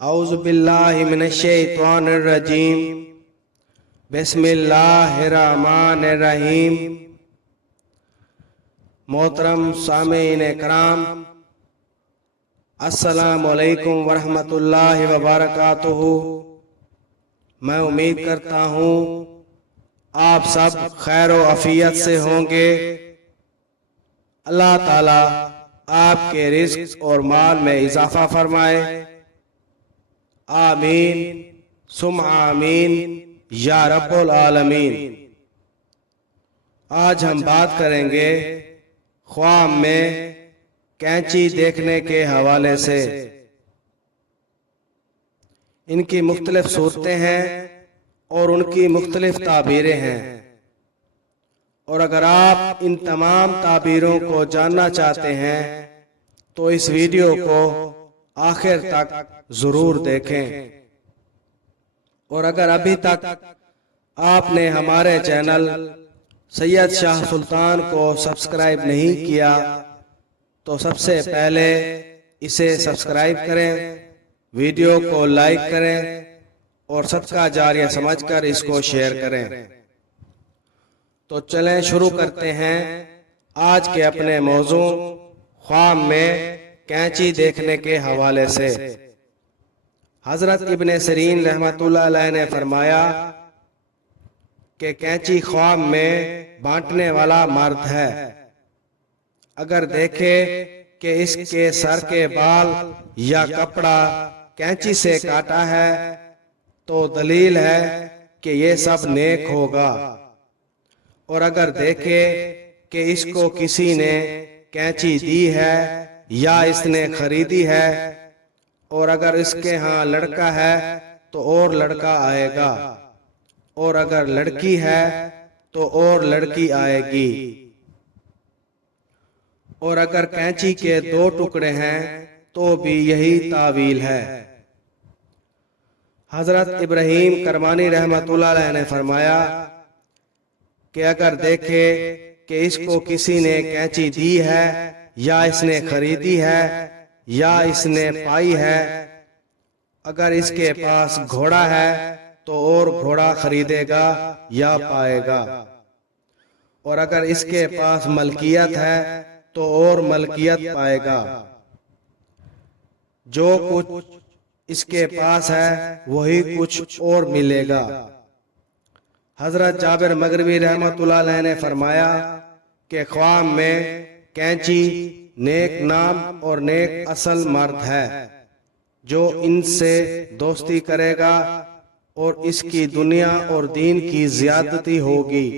اعوذ باللہ من الشیطان الرجیم بسم اللہ الرحمن الرحیم۔ محترم سامعین کرام، السلام علیکم ورحمۃ اللہ وبرکاتہ۔ میں امید کرتا ہوں آپ سب خیر و عافیت سے ہوں گے۔ اللہ تعالیٰ آپ کے رزق اور مال میں اضافہ فرمائے، آمین ثم آمین یا رب العالمین۔ آج ہم بات کریں گے خواب میں کینچی دیکھنے کے حوالے سے۔ ان کی مختلف صورتیں ہیں اور ان کی مختلف تعبیریں ہیں، اور اگر آپ ان تمام تعبیروں کو جاننا چاہتے ہیں تو اس ویڈیو کو آخر تک ضرور دیکھیں، اور اگر ابھی تک آپ نے ہمارے چینل سید شاہ سلطان کو سبسکرائب نہیں کیا تو سب سے پہلے اسے سبسکرائب کریں، ویڈیو کو لائک کریں اور صدقہ جاریہ سمجھ کر اس کو شیئر کریں۔ تو چلیں شروع کرتے ہیں آج کے اپنے موضوع خواب میں کینچی دیکھنے کے حوالے سے۔ حضرت ابن سیرین رحمۃ اللہ علیہ نے فرمایا کہ کینچی خواب میں بانٹنے والا مرد ہے۔ اگر دیکھے کہ اس کے سر کے بال یا کپڑا کینچی سے کاٹا ہے تو دلیل ہے کہ یہ سب نیک ہوگا، اور اگر دیکھے کہ اس کو کسی نے کینچی دی ہے یا اس نے خریدی ہے، اور اگر اس کے ہاں لڑکا ہے تو اور لڑکا آئے گا، اور اگر لڑکی ہے تو اور لڑکی آئے گی، اور اگر کینچی کے 2 ٹکڑے ہیں تو بھی یہی تعویل ہے۔ حضرت ابراہیم کرمانی رحمۃ اللہ علیہ نے فرمایا کہ اگر دیکھے کہ اس کو کسی نے کینچی دی ہے یا اس نے خریدی ہے یا اس نے پائی ہے، اگر اس کے پاس گھوڑا ہے تو اور گھوڑا خریدے گا یا پائے گا، اور اگر اس کے پاس ملکیت ہے تو اور ملکیت پائے گا، جو کچھ اس کے پاس ہے وہی کچھ اور ملے گا۔ حضرت جابر مغربی رحمۃ اللہ علیہ نے فرمایا کہ خواب میں کینچی نیک نام اور نیک اصل مرد ہے، جو ان سے دوستی کرے گا اور اس کی دنیا اور دین کی زیادتی ہوگی۔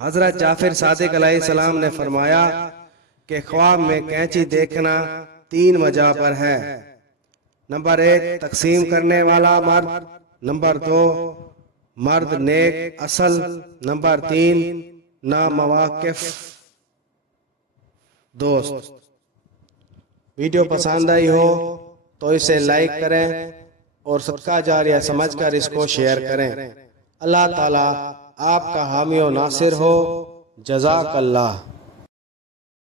حضرت جعفر صادق علیہ السلام نے فرمایا کہ خواب میں کینچی دیکھنا 3 وجہ پر ہے۔ نمبر 1 تقسیم کرنے والا مرد، نمبر 2 مرد نیک اصل، نمبر 3 نامواقف دوست۔ ویڈیو پسند آئی ہو تو اسے لائک کریں اور صدقہ جاریہ سمجھ کر اس کو شیئر کریں۔ اللہ تعالیٰ آپ کا حامی و ناصر ہو۔ جزاک اللہ۔